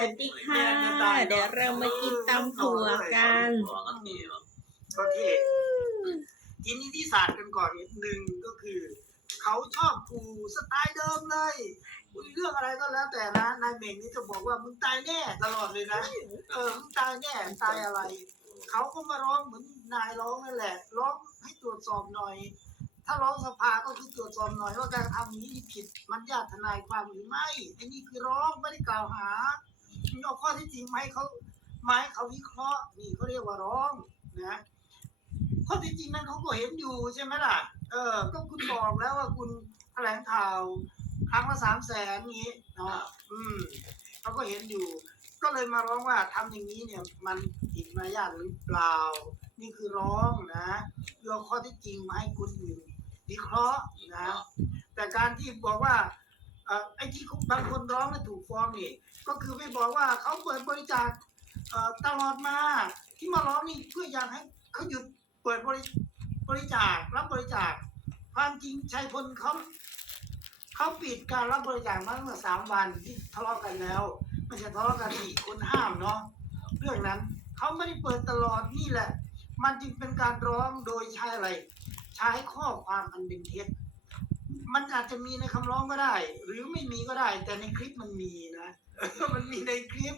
วัสดีค่ะ เดี๋ยวเรามากินตำถั่วกันหัวก็เที่ยวก็เทศกินนิติศาสตร์กันก่อนนิดหนึ่งก็คือ เขาชอบกูสไตล์เดิมเลยคุยเรื่องอะไรก็แล้วแต่นะนายเม่งนี่จะบอกว่ามึงตายแน่ตลอดเลยนะเออมึงตายแน่ตายอะไร เขาก็มาร้องเหมือนนายร้องนั่นแหละ ร้องให้ตรวจสอบหน่อย ถ้าร้องสภาก็คือตรวจสอบหน่อยว่าการทำนี้ผิดมันญาติทนายความหรือไม่ไอ้นี่คือร้องไม่ได้กล่าวหา มึงเอาข้อที่จริงมาให้เขามาให้เขาวิเคราะห์นี่เขาเรียกว่าร้องนะข้อที่จริงนั้นเขาก็เห็นอยู่ใช่ไหมล่ะ เออ ก็คุณบอกแล้วว่าคุณแถลงข่าว ครั้งละสามแสนนี้เนาะอืมเขาก็เห็นอยู่ ก็เลยมาร้องว่าทำอย่างนี้เนี่ย มันผิดมารยาทหรือเปล่า นี่คือร้องนะเรื่องข้อที่จริงมาให้คุณอื่นวิเคราะห์นะ แต่การที่บอกว่า ไอ้ที่บางคนร้องและถูกฟ้องนี่ก็คือไม่บอกว่าเขาเปิดบริจาคตลอดมาที่มาร้องนี่เพื่ออยากให้เขาหยุดเปิดบริบริจาครับบริจาค ความจริงชัยพลเขาเขาปิดการรับบริจาคมาตั้งแต่สามวันที่ทะเลาะกันแล้วไม่ใช่ทะเลาะกันอีกคนห้ามเนาะเรื่องนั้นเขาไม่ได้เปิดตลอดนี่แหละ มันจึงเป็นการร้องโดยใช้อะไร ใช้ข้อความอันเป็นเท็จ มันอาจจะมีในคำร้องก็ได้ หรือไม่มีก็ได้ แต่ในคลิปมันมีนะมันมีในคลิป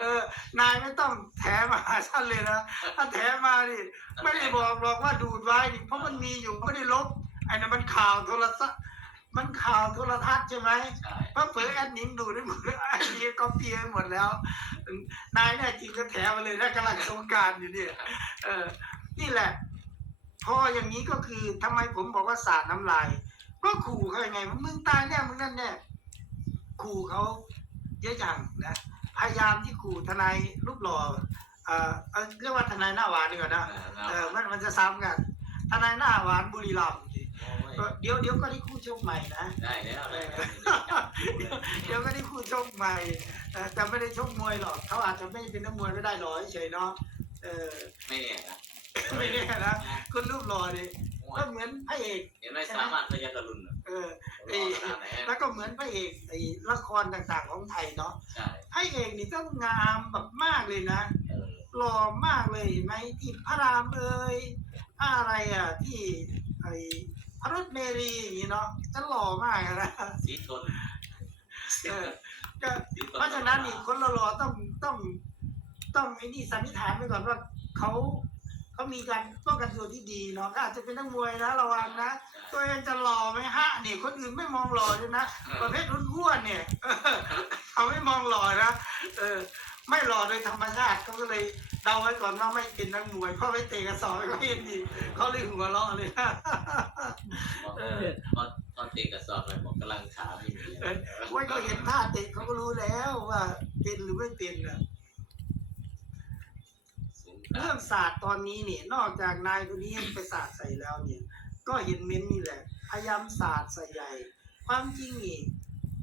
เออนายไม่ต้องแถมาหาฉันเลยนะถ้าแถมาดิไม่ได้บอกหรอกว่าดูดไว้ดิเพราะมันมีอยู่ไม่ได้ลบไอ้นั่นมันข่าวโทรศัพท์มันข่าวโทรทัศน์ใช่ไหมใช่เพราะเผยแอดมินดูได้หมดไอ้นี่ก็เพียหมดแล้ว นายเนี่ยจริงก็แถมาเลยนะกำลังสงการอยู่เนี่ยเออนี่แหละพออย่างนี้ก็คือทำไมผมบอกว่าสาดน้ำลาย ก็ขู่เขายังไงว่ามึงตายแน่มึงนั่นแน่ขู่เขาเยอะจังนะพยายามที่ขู่ทนายรูปหล่อเอ่อเอ่อเรียกว่าทนายหน้าหวานดีกว่านะเออมันมันจะซ้ำกันทนายหน้าหวานบุรีรัมย์ก็เดี๋ยวเดี๋ยวก็ได้คู่ชกใหม่นะได้แล้วได้แล้วเดี๋ยวก็ได้คู่ชกใหม่เออแต่ไม่ได้ชกมวยหรอกเขาอาจจะไม่เป็นนักมวยก็ได้หรอเฉยๆเนาะเออไม่เนี่ยนะไม่แน่นะคุณรูปหล่อดิ ก็เหมือนพระเอก เห็นไหมสามารถพยักรุณเออรอขนาดไหนแล้วก็เหมือนพระเอกไอ้ละครต่างๆของไทยเนาะใช่พระเอกนี่ต้องงามแบบมากเลยนะเออหล่อมากเลยเห็นไหมที่พระรามเอ่ยอะไรอะที่ไอ้พระรถเมรีอย่างนี้เนาะจะหล่อมากอะนะสีทนเออก็สีทเพราะฉะนั้นนี่คนหล่อๆต้องต้อง ต้องไอ้นี่สันนิษฐานไว้ก่อนว่าเขา เขามีการป้องกันตัวที่ดีเนาะก็อาจจะเป็นนักมวยนะระวังนะ ตัวเองจะหล่อไหมฮะนี่คนอื่นไม่มองหล่อเลยนะประเภทรุ่นอ้วนๆเนี่ยเออเขาไม่มองหล่อนะเออ ไม่หล่อโดยธรรมชาติเขาก็เลยเดาไว้ก่อนว่าไม่เป็นนักมวยเพราะไม่เตะกระสอบไม่เห็นดีเขาเลยหัวเราะเลยนะเออพอตอนเตะกระสอบเลยบอกกำลังขาไม่มีไว้ก็เห็นท่าเตะเขาก็รู้แล้วว่าเป็นหรือไม่เป็นนะสูง เรื่องศาสตร์ตอนนี้เนี่ยนอกจากนายคนนี้ไปศาสตร์ใส่แล้วเนี่ย ก็เห็นเม้นนี่แหละพยายามศาสตร์ใส่ใหญ่ ความจริงนี่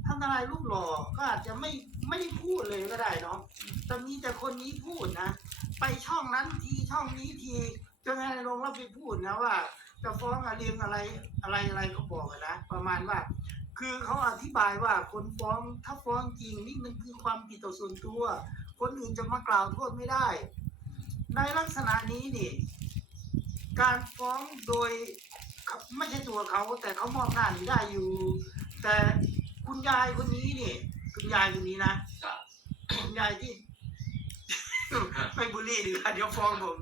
ท่านทนายรูปหล่อก็อาจจะไม่ไม่ได้พูดเลยก็ได้เนาะแต่มีแต่คนนี้พูดนะ ไปช่องนั้นทีช่องนี้ทีจนนายลงแล้วไปพูดนะว่า จะฟ้องอะไรอะไรอะไรอะไรเขาบอกนะประมาณว่า คือเขาอธิบายว่าคนฟ้องถ้าฟ้องจริงนี่มันคือความผิดต่อส่วนตัว คนอื่นจะมากล่าวโทษไม่ได้ ในลักษณะนี้นี่การฟ้องโดยไม่ใช่ตัวเขา แต่เขามอบหน้านี้ได้อยู่ แต่คุณยายคนนี้นี่คุณยายคนนี้นะคุณยายที่ไม่บุลลี่ดีกว่าเดี๋ยวฟ้องผม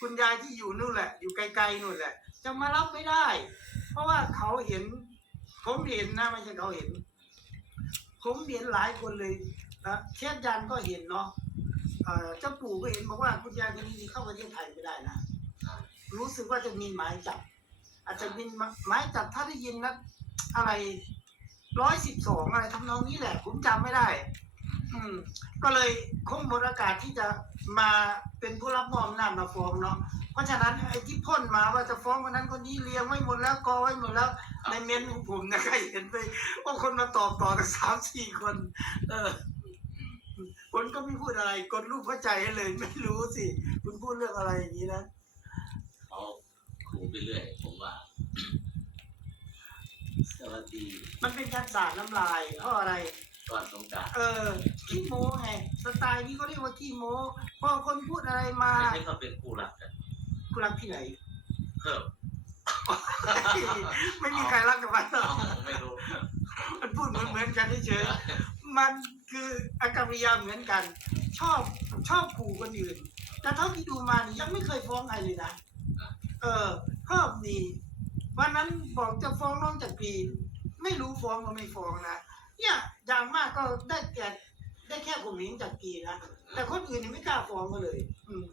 คุณยายที่อยู่นู่นแหละ อยู่ไกลๆนู่นแหละ จะมารับไม่ได้ เพราะว่าเขาเห็น ผมเห็นนะไม่ใช่เขาเห็น ผมเห็นหลายคนเลยนะเชฟยันก็เห็นเนาะ เจ้าปู่ก็เห็นบอกว่าคุณยายคนนี้เข้าประเทศไทยไม่ได้นะรู้สึกว่าจะมีหมายจับ อาจจะมีหมายจับถ้าได้ยินนะอะไรร้อยสิบสองอะไรทำนองนี้แหละ ผมจำไม่ได้ อืม ก็เลยคงหมดโอกาสที่จะมาเป็นผู้รับมอบอำนามาฟ้องเนาะเพราะฉะนั้นไอ้ที่พ่นมาว่าจะฟ้องคนนั้นคนนี้เรียงไว้หมดแล้วกอไว้หมดแล้ว ในเมนของผมนะใครเห็นไปว่าคนมาตอบต่อกันสามสี่คน เออ คนก็ไม่พูดอะไรกดรูปเข้าใจให้เลย ไม่รู้สิ คุณพูดเรื่องอะไรอย่างนี้นะเขาขู่ไปเรื่อยผมว่า สวัสดี มันเป็นการสาดน้ำลายเพราะอะไรก่อนสงกรารเออขี้โม้ไงสไตล์นี้เขาเรียกว่าขี้โม้พอคนพูดอะไรมาไม่ใช่เขาเป็นคู่รักกันกูรักที่ไหนเพิ่มไม่มีใครรักกับมันหรอกไม่รู้มันพูดเหมือนเหมือนๆกันเฉยๆมัน คืออากริยาเหมือนกัน ชอบชอบขู่คนอื่น แต่เท่าที่ดูมานี่ยังไม่เคยฟ้องใครเลยนะเออเพิ่มนี่วันนั้นบอกจะฟ้องน้องจากพีไม่รู้ฟ้องก็ไม่ฟ้องนะเนี่ยอย่างมากก็ได้แก่ได้แค่ผมเองจากกีนะแต่คนอื่นนี่ไม่กล้าฟ้องกันเลย อืม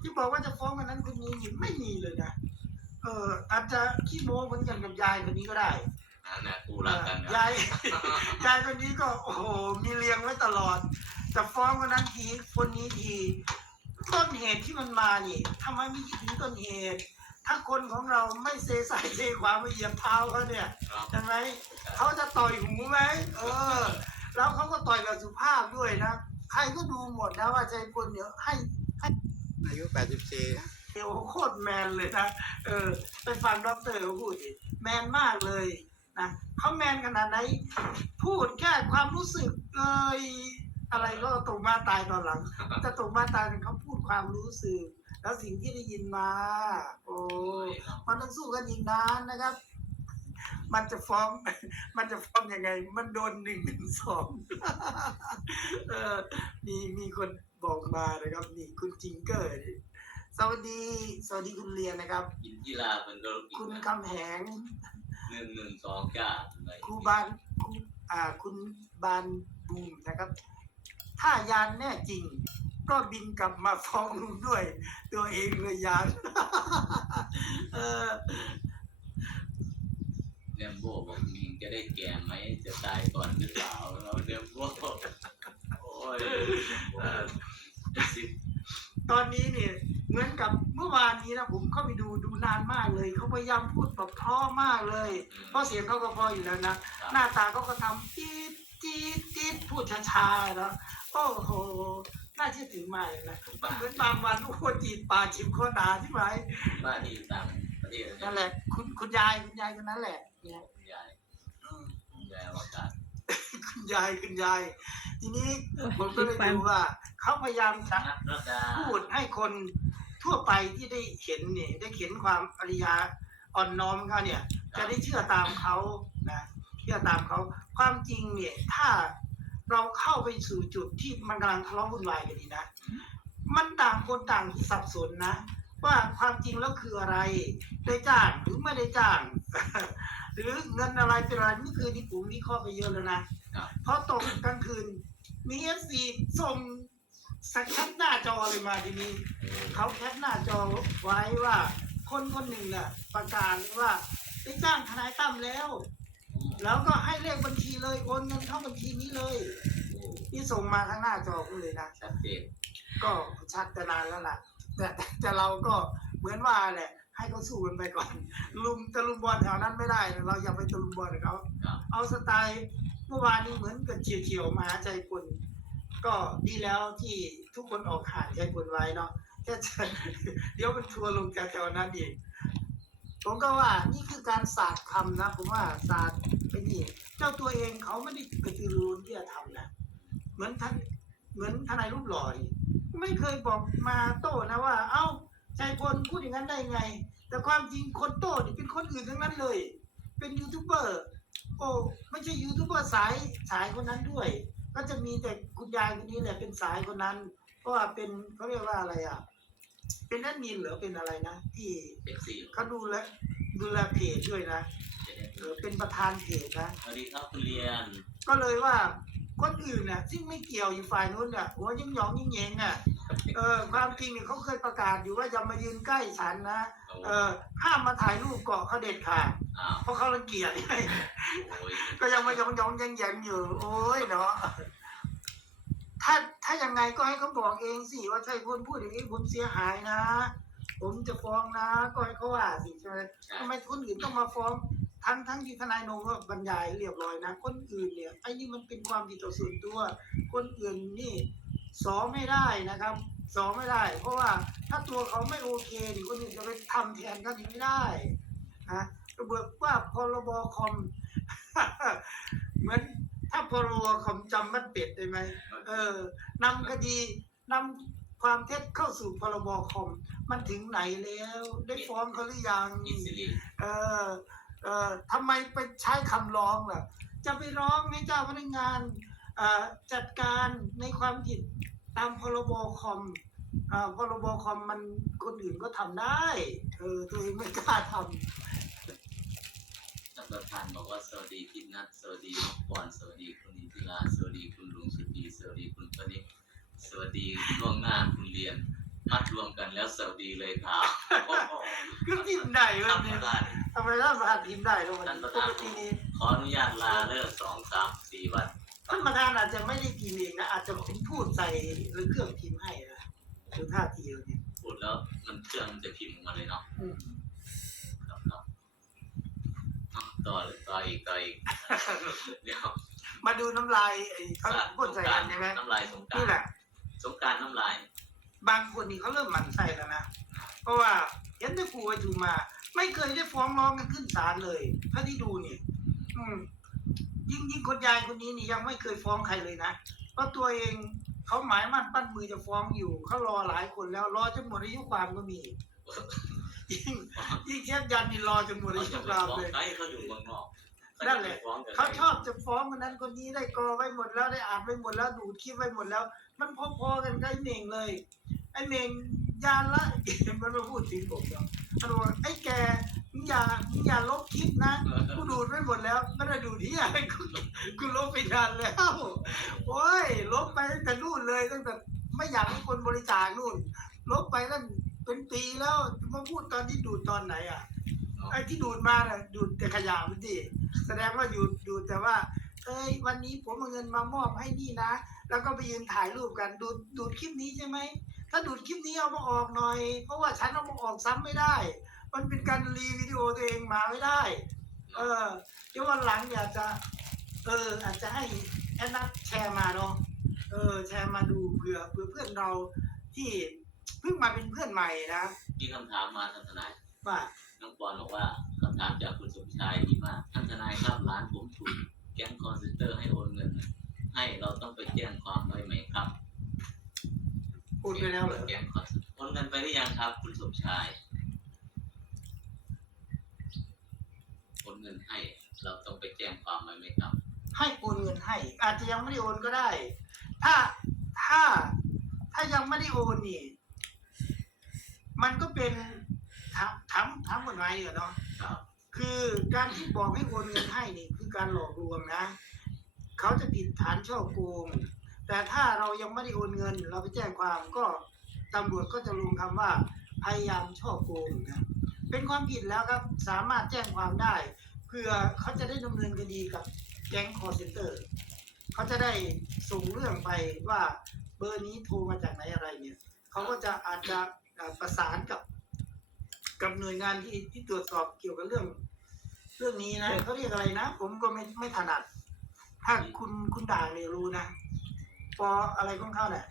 ที่บอกว่าจะฟ้องกันนั้นคนนี้นี่ไม่มีเลยนะเอออาจจะขี้โม้เหมือนกันกับยายคนนี้ก็ได้ นั่นแหละคู่รักกันนะยายยายคนนี้ก็โอ้โหมีเลี้ยงไว้ตลอด จะฟ้องคนนั้นทีคนนี้ทีต้นเหตุที่มันมานี่ทำไมไม่คิดถึงต้นเหตุ ถ้าคนของเราไม่เซใส่เซขวามาเหยียบเท้าเขาเนี่ยเนาะใช่ไหมเขาจะต่อยหูไหมเออ แล้วเขาก็ต่อยแบบสุภาพด้วยนะใครก็ดูหมดนะว่าใจพลเนี่ยให้อายุ 84เอวโคตรแมนเลยนะเออไปฟังด็อกเตอร์เขาพูดดิแมนมากเลย นะเขาแมนขนาดไหน พูดแค่ความรู้สึกเอยอะไรก็ตกมาตายตอนหลัง แต่ตกมาตายเป็นเขาพูดความรู้สึก แล้วสิ่งที่ได้ยินมา โอ้โอ้ยมันต้องสู้กันอีกนานนะครับ มันจะฟ้อง มันจะฟ้องยังไง มันโดนหนึ่งหนึ่งสองเออมีมีคนบอกมานะครับนี่คุณจิงเกอร์นี่สวัสดี สวัสดีคุณเรียนนะครับ กินกีฬาเป็นโดนกินคุณนะคำแหง หนึ่งหนึ่งสองเก้าอะไรครูบานครูอ่าคุณบานบูมนะครับ ถ้ายานแน่จริง ก็บินกลับมาฟ้องลุงด้วย ตัวเองเลยยานเออเนมโบบอกมิงจะได้แก่ไหมจะตายก่อนหรือเปล่าเราเนมโบโอ้ยเออสิบตอนนี้เนี่ย นนี้นะผมเข้าไปดูดูนานมากเลยเขาพยายามพูดแบบเพราะมากเลย เพราะเสียงเขาก็เพออยู่แล้วนะหน้าตาเขาก็ทำจี๊ดจี๊ดจี๊ดพูดช้าๆนะโอ้โหน่าเชื่อถือมากเลยนะมันเหมือนบางวันโอ้โหจีดปากชิมโคตรด่าที่ไหมบ้านที่ต่างประเทศนั่นแหละคุณคุณยายคุณยายคนนั้นแหละเนี่ย คุณยายอืมคุณยายอวกาศคุณยายคุณยาย ทีนี้ผมก็เลยดูว่าเขาพยายามจะนัทรดาพูดให้คน ทั่วไปที่ได้เห็นเนี่ยได้เห็นความอริยาอ่อนน้อมเขาเนี่ย จะได้เชื่อตามเขานะเชื่อตามเขาความจริงเนี่ยถ้าเราเข้าไปสู่จุดที่มันกำลังทะเลาะวุ่นวายกันดีนะ มันต่างคนต่างสับสนนะ ว่าความจริงแล้วคืออะไร ได้จ้างหรือไม่ได้จ้าง หรือเงินอะไรเป็นอะไรนี่คือที่ผมวิเคราะห์ไปเยอะแล้วนะครับเพราะตกกลางคืนมีเอฟซีส่ง สักแคปหน้าจอเลยมาทีนี้เขาแคปหน้าจอไว้ว่าคนคนหนึ่งน่ะประกาศว่าได้จ้างทนายตั้มแล้ว แล้วก็ให้เลขบัญชีเลยโอนเงินเข้าบัญชีนี้เลยโอ้ที่ส่งมาทางหน้าจอกูเลยนะชัดเจนก็ชัดแต่นานแล้วล่ะแต่แต่แต่เราก็เหมือนว่าแหละให้เขาสู้กันไปก่อน ลุมตะลุมบอลแถวนั้นไม่ได้นะเราอย่าไปตะลุมบอลกับเขาครับเอาสไตล์เมื่อวานนี้เหมือนกับเฉียวเฉียวๆมหาใจคุณ ก็ดีแล้วที่ทุกคนออกห่างใจคุณไว้เนาะแค่จะเดี๋ยวมันทัวร์ลงแถวนั้นอีกผมก็ว่านี่คือการศาสตร์คำนะผมว่าศาสตร์ไปนี่เจ้าตัวเองเขาไม่ได้กระตือรือร้นที่จะทำนะเหมือนท่านเหมือนทนายรูปหล่อไม่เคยบอกมาโต้นะว่า เอ้าใจพลพูดอย่างนั้นได้ไง แต่ความจริงคนโต้นี่เป็นคนอื่นทั้งนั้นเลย เป็นยูทูบเบอร์โอ้ไม่ใช่ยูทูบเบอร์สายสายคนนั้นด้วย ก็จะมีแต่คุณยายคนนี้แหละเป็นสายคนนั้น เพราะว่าเป็นเขาเรียกว่าอะไรอะ เป็นนัดมินเหรือเป็นอะไรนะที่เซ็กซี่เขาดูแลดูแลเพจด้วยนะหรือเป็นประธานเพจนะสวัสดีครับคุณเรียน ก็เลยว่าคนอื่นน่ะซึ่งไม่เกี่ยวอยู่ฝ่ายนู้นน่ะหัวยิ่งหยองยิ่งเหยงอะ เออความจริงเนี่ยเขาเคยประกาศอยู่ว่าอย่ามายืนใกล้ฉันนะเออห้ามมาถ่ายรูปเกาะเขาเด็ดขาดอ้าวเพราะเขารังเกียจโอ้ยก็ยังมายองยองยังยังอยู่ โอ้ยเนาะถ้าถ้ายังไงก็ให้เขาบอกเองสิว่าใช่คนพูดอย่างนี้ผมเสียหายนะ ผมจะฟ้องนะก็ให้เขาว่าสิใช่ไหมทำไมคนอื่นต้องมาฟ้องทั้งทั้งที่ทนายนงก็บรรยายเรียบร้อยนะ คนอื่นเนี่ยไอ้นี่มันเป็นความผิดต่อส่วนตัว คนอื่นนี่ สอไม่ได้นะครับสอไม่ได้ เพราะว่าถ้าตัวเขาไม่โอเคนี่คนอื่นจะไปทำแทนเขาไม่ได้นะระเบิดว่าพรบคอมเหมือนทถ้าพรบคอมจำมันเป็ดได้ไหมเออนำคดีนำความเท็จเข้าสู่พรบคอม มันถึงไหนแล้ว ได้ฟ้องเขาหรือยังอิสรีเออเออทำไมไปใช้คำร้องล่ะ จะไปร้องให้เจ้าพนักงานเอ่อ จัดการในความผิดตามพรบคอมอ่าพรบคอมมันคนอื่นก็ทำได้เออตัวเองไม่กล้าทำท่านประธานบอกว่าสวัสดีพี่นัทสวัสดีน้องปอนสวัสดีคุณนิติลาสวัสดีคุณลุงสุดีสวัสดีคุณปนิษฐ์สวัสดีล่วงหน้าคุณเรียนมัดรวมกันแล้วสวัสดีเลยครับโอ้โหก็พิมพ์ได้แบท่าบนปนี้ระธานทำไมท่านประธานพิมพ์ได้แล้วมันท่านประปธานกตินี้ขออนุญาตลาเลิกสองสามสี่วัน ท่านประธานอาจจะไม่ได้พิมพ์เองนะอาจจะเป็นพูดใส่หรือเครื่องพิมพ์ให้นะดูท่าทีเราเนี่ยพูดแล้วมันเครื่องมันจะพิมพ์ออกมาเลยเนาะอืมครับครับอะต่อเลยต่ออีกต่ออีกเดี๋ยวมาดูน้ำลายไอ้เขาพ่นใส่กันใช่ไหมน้ำลายสงกรารนี่แหละสงกรารน้ำลาย บางคนนี่เขาเริ่มหมั่นไส้แล้วนะเพราะว่าเห็นได้ปูไปถูมา ไม่เคยได้ฟ้องร้องกันขึ้นศาลเลย ถ้าที่ดูนี่อืม ยิ่งยิ่งคนยายคนนี้นี่ยังไม่เคยฟ้องใครเลยนะ เพราะตัวเองเขาหมายมั่นปั้นมือจะฟ้องอยู่เขารอหลายคนแล้วรอจนหมดอายุความก็มียิ่งยิ่งเชฟยันนี่รอจนหมดเขาอายุจะคไปวามฟ้องเลยใครเขาอยู่เมืองนอกนั่นแหละฟ้องแต่เขาชอบจะฟ้องคนนั้นคนนี้ได้กอไว้หมดแล้วได้อ่านไว้หมดแล้วดูดคลิปไว้หมดแล้ว มันพอๆกันกับไอ้เน่งเลยไอ้เน่งยานละมันมาพูดถึงผมเนาะมันบอกว่าไอ้แกมึงอย่ามึงอย่าลบ คลิปนะกูดูดไว้หมดแล้วไม่ได้ดูดที่อะไรกูกูลบไปนานแล้วโอ้ยลบไปตั้งแต่นู่นเลยตั้งแต่ไม่อยากให้คนบริจาคนู่น ลบไปตั้งเป็นปีแล้วมาพูดตอนที่ดูดตอนไหนอะไอ้ที่ดูดมาน่ะดูดแต่ขยะมันดิแสดงว่าดูดดูดแต่ว่าเอ้ยวันนี้ผมเอาเงินมามอบให้นี่นะ แล้วก็ไปยืนถ่ายรูปกันดูดดูดคลิปนี้ใช่ไหมถ้าดูดคลิปนี้เอามาออกหน่อย เพราะว่าฉันเอามาออกซ้ำไม่ได้ มันเป็นการรีวิดีโอตัวเองมาไม่ได้ เออเดี๋ยววันหลังอยากจะ เออ อาจจะให้แอนนัทแชร์มาเนาะเออแชร์มาดูเผื่อเผื่อเพื่อนเราที่เพิ่งมาเป็นเพื่อนใหม่นะมีคำถามมาท่านทนายว่าน้องปอนบอกว่าคำถามจากคุณสมชายดีมากท่านทนายครับร้านผมถูกแก๊งคอนเซนเตอร์ให้โอนเงิน ให้เราต้องไปแจ้งความไว้ไหมครับพูดไปแล้วเหรอแก๊งคอนเซนโอนเงินไปหรือยังครับ คุณสมชาย โอนเงินให้ เราต้องไปแจ้งความไว้ไหมครับ ให้โอนเงินให้ อาจจะยังไม่ได้โอนก็ได้ ถ้าถ้าถ้ายังไม่ได้โอนนี่ มันก็เป็นถามถามถามกฎหมายเหรอเนาะครับคือการที่บอกให้โอนเงินให้นี่คือการหลอกลวงนะ เขาจะผิดฐานช่อโกง แต่ถ้าเรายังไม่ได้โอนเงิน เราไปแจ้งความก็ตำรวจก็จะลงคำว่าพยายามช่อโกงนะ เป็นความผิดแล้วครับ สามารถแจ้งความได้เพื่อเขาจะได้ดำเนินคดีกับแก๊งคอร์เซนเตอร์เขาจะได้ส่งเรื่องไปว่าเบอร์นี้โทรมาจากไหนอะไรเนี่ยเขาก็จะอาจจะประสานกับ กับหน่วยงานที่ที่ตรวจสอบเกี่ยวกับเรื่อง เรื่องนี้นะเขาเรียกอะไรนะ ผมก็ไม่ไม่ถนัด ถ้าคุณคุณด่าเนี่ยรู้นะปออะไรของเขาเนี่ย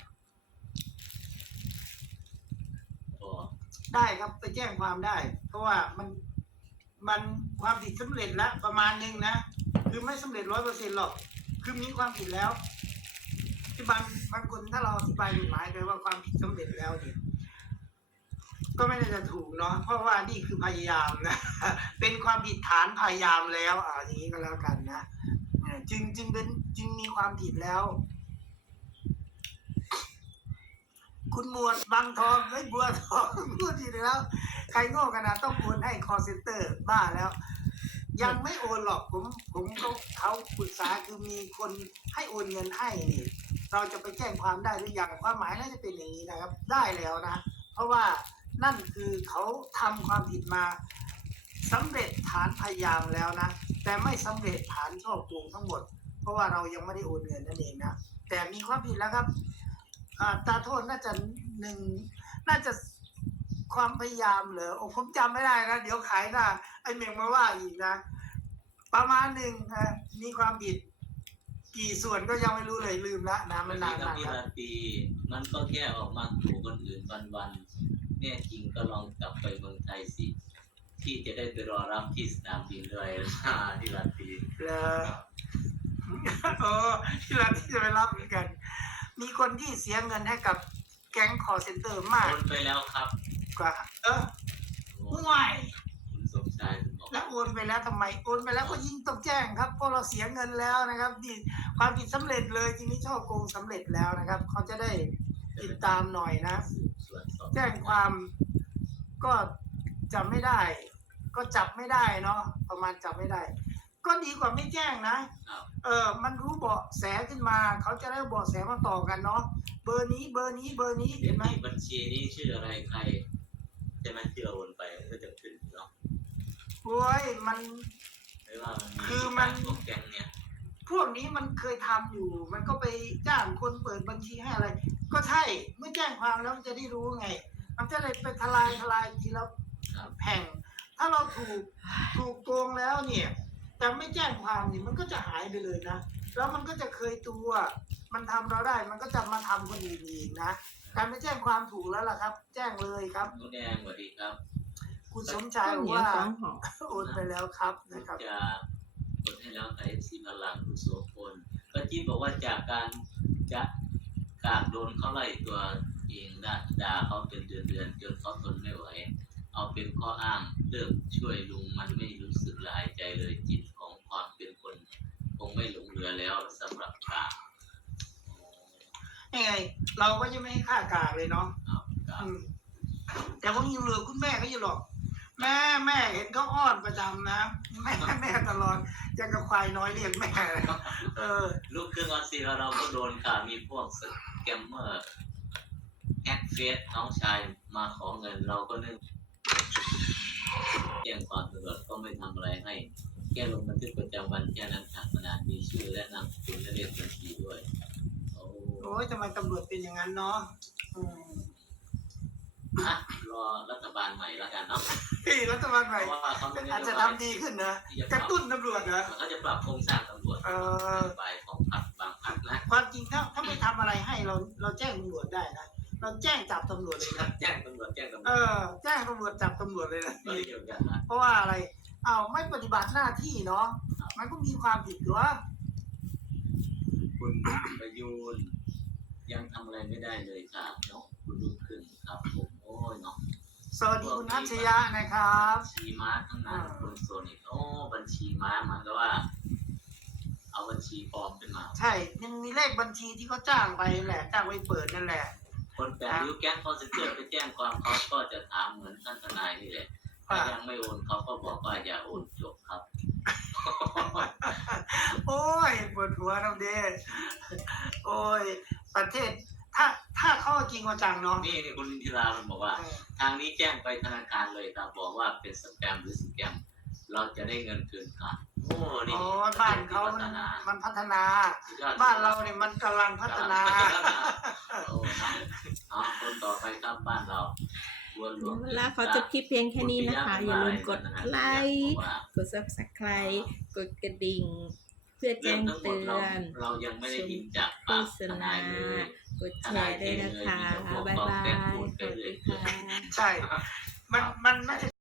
ได้ครับไปแจ้งความได้ เพราะว่ามันมันความผิดสำเร็จแล้วประมาณหนึงนะ คือไม่สำเร็จร้อยเปอร์เซ็นต์หรอก คือมีความผิดแล้วที่บางบางคนถ้าเราอธิบายกฎหมายไปว่าความผิดสำเร็จแล้วเนี่ยก็ไม่น่าจะถูกเนาะเพราะว่านี่คือพยายามนะ เป็นความผิดฐานพยายามแล้วอ่าอย่างนี้ก็แล้วกันนะจึงจึงเป็นจึงมีความผิดแล้ว คุณหมวดบางทองไม่บัวทองพูดทีเดียวแล้วใครโง่ขนาดต้องโอนให้คอเซ็นเตอร์บ้าแล้ว ยังไม่โอนหรอกผมผมเขาเขาปรึกษาคือมีคนให้โอนเงินให้นี่เราจะไปแจ้งความได้หรือยังความหมายน่าจะเป็นอย่างนี้นะครับ ได้แล้วนะ เพราะว่านั่นคือเขาทำความผิดมาสำเร็จฐานพยายามแล้วนะ แต่ไม่สำเร็จฐานช่อโกงทั้งหมด เพราะว่าเรายังไม่ได้โอนเงินนั่นเองนะแต่มีความผิดแล้วครับ ตราโทษน่าจะหนึ่งน่าจะความพยายามเหรอโอ้ผมจำไม่ได้นะเดี๋ยวขายหน้าไอ้เมงมาว่าอีกนะ ประมาณหนึ่งฮะมีความผิด กี่ส่วนก็ยังไม่รู้เลยลืมละนะมันนานกับมากพี่ครับราตรีมันก็แค่ออกมาถูกคนอื่นวันวันๆเนี่ยจริงก็ลองกลับไปเมืองไทยสิที่จะได้ไปรอรับที่สนามบินด้วยนะที่ราตรีแล้วอืเออที่เราที่จะไปรับเหมือนกัน มีคนที่เสียเงินให้กับแก๊งคอร์เซนเตอร์มากโอนไปแล้วครับกว่าเออห่วยคุณสมชายบอกแล้วโอนไปแล้วทำไมโอนไปแล้วก็ยิ่งต้องแจ้งครับเพราะเราเสียเงินแล้วนะครับนี่ความผิดสำเร็จเลยทีนี้ช่อโกงสำเร็จแล้วนะครับ เขาจะได้ติดตามหน่อยนะสืบสวนสอบแจ้งความก็จำไม่ได้ ก็จับไม่ได้เนาะประมาณจับไม่ได้ ก็ดีกว่าไม่แจ้งนะครับเออ มันรู้เบาะแสขึ้นมา เขาจะได้เบาะแสมาต่อกันเนาะ เบอร์นี้ เบอร์นี้ เบอร์นี้เดี๋เห็ยวนไหมนี้บัญชีนี้ชื่ออะไรใครจะมาเชื่อโอนไปก็จะขึ้นเนาะโอ้ย มันไม่ว่ามันมีคือมัน พวกแก๊งเนี่ยพวกนี้มันเคยทำอยู่ มันก็ไปจ้างคนเปิดบัญชีให้อะไร ก็ใช่ เมื่อแจ้งความแล้วมันจะได้รู้ไง มันจะได้ไปทลายทลายทีละครับแห่ง ถ้าเราถูกถูกโกงแล้วเนี่ย แต่ไม่แจ้งความนี่มันก็จะหายไปเลยนะ แล้วมันก็จะเคยตัว มันทำเราได้ มันก็จะมาทำคนอื่นอีกนะ การไม่แจ้งความถูกแล้วล่ะครับ แจ้งเลยครับน้องแดงสวัสดีครับ คุณสมชาข้ายวบเหอกนียวว่าสองห่อโอนไปแล้วครับนะครับจะกดให้แล้วไอเอฟซีพลังคุณโสพลก็ที่บอกว่าจากการจะกากโดนเขาไล่ตัวเองด่าด่าเขาเป็นเดือนเดือนๆจนเขาทนไม่ไหวเอาเป็นข้ออ้างเลิกช่วยลุงมันไม่รู้สึกละอายใจเลยจิตของความเป็นคน ค งไม่หลงเหลือแล้วสำหรับกากยังไง เราก็จะไม่ให้ค่ากากเลยเนาะเอากากอืมแต่ผมยังเหลือคุณแม่เขาอยู่หรอก แม่แม่เห็นเขาอ้อนประจำนะแม่แม่ตลอดยังกับควายน้อยเรียกแม่เลยเออ ลูกครึ่งออสเตรเลียเราก็โดนค่ะมีพวกสแกมเมอร์แฮกเฟซน้องชายมาขอเงินเราก็นึกแจ้งความตำรวจก็ไม่ทำอะไรให้ แค่ลงบันทึกประจำวันแค่นั้นค่ะขนาดมีชื่อและนามสกุลและเลขบัญชีด้วยโอ้โอ้ยทำไมตำรวจเป็นอย่างนั้นเนาะอืมอะรอรัฐบาลใหม่แล้วกันเนาะเฮ้ยรัฐบาลใหเพม่ราะว่าเขาไม่ได้อาจจะทำดีขึ้นนะที่จะกประรับตุ้นตำรวจนะ เขาจะปรับโครงสร้างตำรวจเออฝ่ายของพรรคบางพรรคนะความจริงถ้าถ้าไม่ทำอะไรให้เราเราแจ้งตำรวจได้นะเราแจ้งจับตำรวจเลยนะแจ้งตำรวจแจ้งตำรเอวจอ แจ้งตำรวจจับตำรวจเลยนะไม่เกี่ยวกันนะเพราะว่าอะไร เอาวไม่ปฏิบัติหน้าที่เนาะมันก็มีความผิดหรือว่าคุณประยูนยังทำอะไรไม่ได้เลยค่ะเนาะคุณลูกครึ่งครับผมโอ้ยเนาะสวัสดีคุณทัชยะนะครับบัญชีม้าทั้งนั้นคุณโซนิกโอ้บัญชีม้ามันก็ว่า เอาบัญชีปลอมขึ้นมา ใช่ ยังมีเลขบัญชีที่เขาจ้างไปแหละ จ้างไปเปิดนั่นแหละ คนแปดริ้วแก๊งคอนเซนเตอร์ไปแจ้งความเขาก็จะถามเหมือนท่านทนายนี่แหละ ถ้ายังไม่โอนเขาก็บอกว่าอย่าโอนจบครับ โอ้ยปวดหัวน้ำเดชโอ้ย ประเทศ ถ้าถ้าเข้าจริงว่าจังเนาะ นี่นี่คุณลินทิรามันบอกว่าเออทางนี้แจ้งไปธนาคารเลยครับบอกว่าเป็นสแปมหรือสแกมเราจะได้เงินคืนค่ะโอ้นี่โอ้ยบ้านเขาพัมันฒนามันพัฒนาสุดยอดบ้านเราเนี่ยมันกำลังพัฒนาโอ้ครับเอาคนต่อไปครับบ้านเรา บัวหลวงเวลาเขาจะคลิปเพียงแค่นี้นะคะ อย่าลืมกดไลค์กด subscribe กดกระดิ่ง เพื่อเรื่แจ้องงทั้งหมเตืดเราอนเรายังไม่ได้ยินจากโฆปากษทณานายเลยกดแชร์ด้วยนะคะ บ๊ายบายสวัสดีค่ะ ใช่ มัน มันไม่ใช่